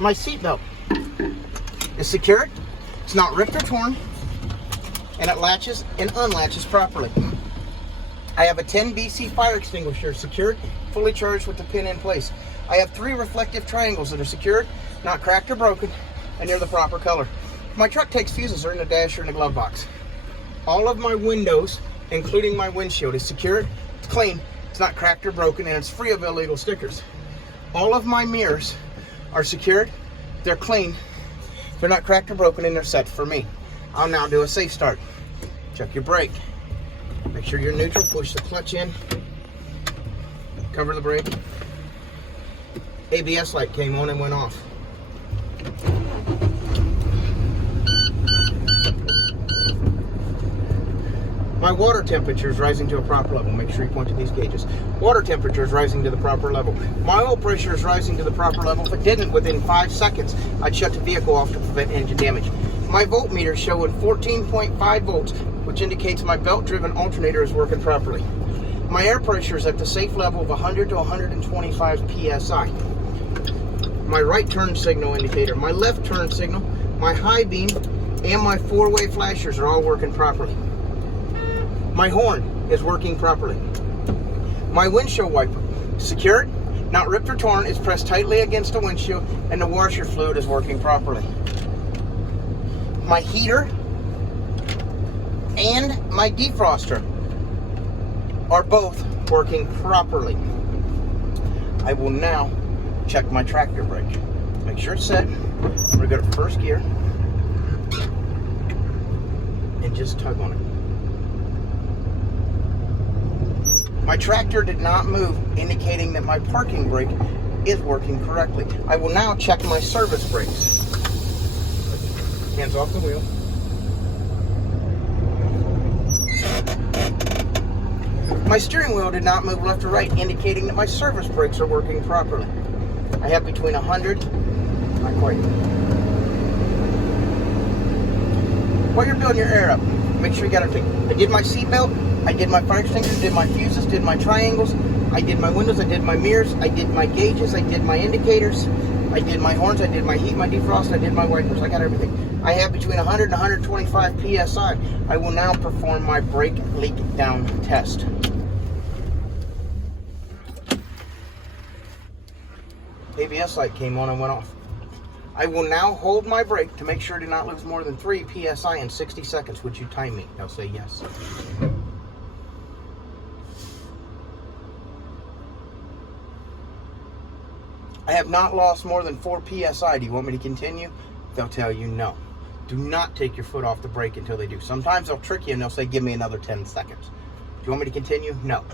My seatbelt is secured, it's not ripped or torn, and it latches and unlatches properly. I have a 10 BC fire extinguisher secured, fully charged with the pin in place. I have 3 reflective triangles that are secured, not cracked or broken, and they're the proper color. My truck takes fuses, are in the dash or in the glove box. All of my windows, including my windshield, is secured, it's clean, it's not cracked or broken, and it's free of illegal stickers. All of my mirrors are secured, they're clean, they're not cracked or broken, and they're set for me. I'll now do a safe start. Check your brake. Make sure you're neutral, push the clutch in, cover the brake. ABS light came on and went off. My water temperature is rising to a proper level. Make sure you point to these gauges. Water temperature is rising to the proper level. My oil pressure is rising to the proper level. If it didn't, within 5 seconds, I'd shut the vehicle off to prevent engine damage. My voltmeter is showing 14.5 volts, which indicates my belt-driven alternator is working properly. My air pressure is at the safe level of 100 to 125 PSI. My right turn signal indicator, my left turn signal, my high beam, and my 4-way flashers are all working properly. My horn is working properly. My windshield wiper, secured, not ripped or torn, is pressed tightly against the windshield, and the washer fluid is working properly. My heater and my defroster are both working properly. I will now check my tractor brake. Make sure it's set. I'm going to go to first gear and just tug on it. My tractor did not move, indicating that my parking brake is working correctly. I will now check my service brakes. Hands off the wheel. My steering wheel did not move left or right, indicating that my service brakes are working properly. I have between 100, not quite. While you're building your air up, make sure you got everything. I did my seatbelt, I did my fire extinguisher, did my fuses, did my triangles, I did my windows, I did my mirrors, I did my gauges, I did my indicators, I did my horns, I did my heat, my defrost, I did my wipers. I got everything. I have between 100 and 125 PSI. I will now perform my brake leak down test. ABS light came on and went off. I will now hold my brake to make sure to not lose more than 3 PSI in 60 seconds. Would you time me? I'll say yes. I have not lost more than 4 PSI. Do you want me to continue? They'll tell you no. Do not take your foot off the brake until they do. Sometimes they'll trick you and they'll say, give me another 10 seconds. Do you want me to continue? No.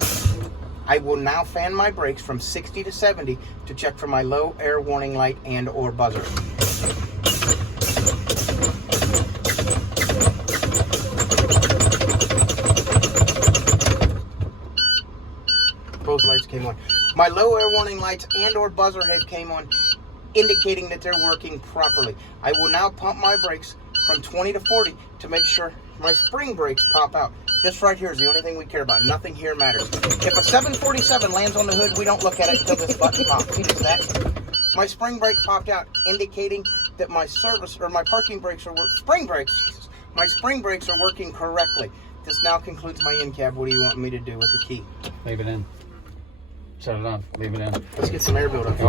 I will now fan my brakes from 60 to 70 to check for my low air warning light and or buzzer. Both lights came on. My low air warning lights and or buzzer have came on, indicating that they're working properly. I will now pump my brakes from 20 to 40 to make sure my spring brakes pop out. This right here is the only thing we care about. Nothing here matters. If a 747 lands on the hood, we don't look at it until this button pops. See that? My spring brake popped out, indicating that my service or my parking brakes are spring brakes. Jesus, my spring brakes are working correctly. This now concludes my in-cab. What do you want me to do with the key? Leave it in. Shut it off. Leave it in. Let's get some air buildup.